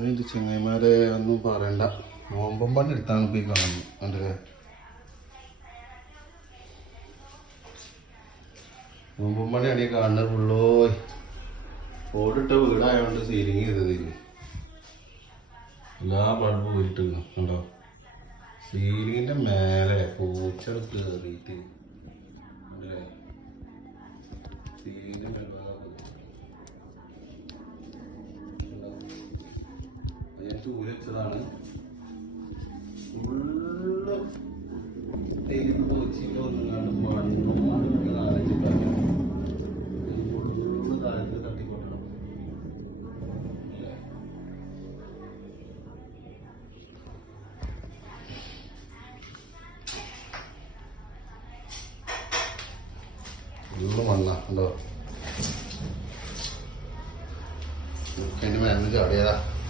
അതിൻ്റെ ചങ്ങായിമാരെ ഒന്നും പറയണ്ട. നോമ്പം പണി എടുത്താണ് പോയി കാണുന്നു. കണ്ടില്ലേ, നോമ്പം പണിയാണ് ഈ കാണുന്നത്. ഫുള്ളോ ഓടിട്ട വീടായതുകൊണ്ട് സീലിങ് ചെയ്തതില്ല. എല്ലാ ബൾബ് പോയിട്ട് കണ്ടോ, സീലിങ്ങിൻ്റെ മേലെ പൂച്ച കയറിയിട്ട് അല്ലേ, സീലിങ്ങിൻ്റെ മേലെ ഞാൻ ചൂല് വെച്ചതാണ്. ഫുള്ള് തേയിന്ന് പോച്ചിട്ട് ഒന്നുങ്ങാണ്ട് മണ്ണ് നാലഞ്ച് ഫുള്ള് താഴത്ത് തട്ടിക്കൊട്ടണം. ഫുള്ള് മണ്ണാ ഉണ്ടോ, അതിൻ്റെ മേലെ ചാടിയതാ.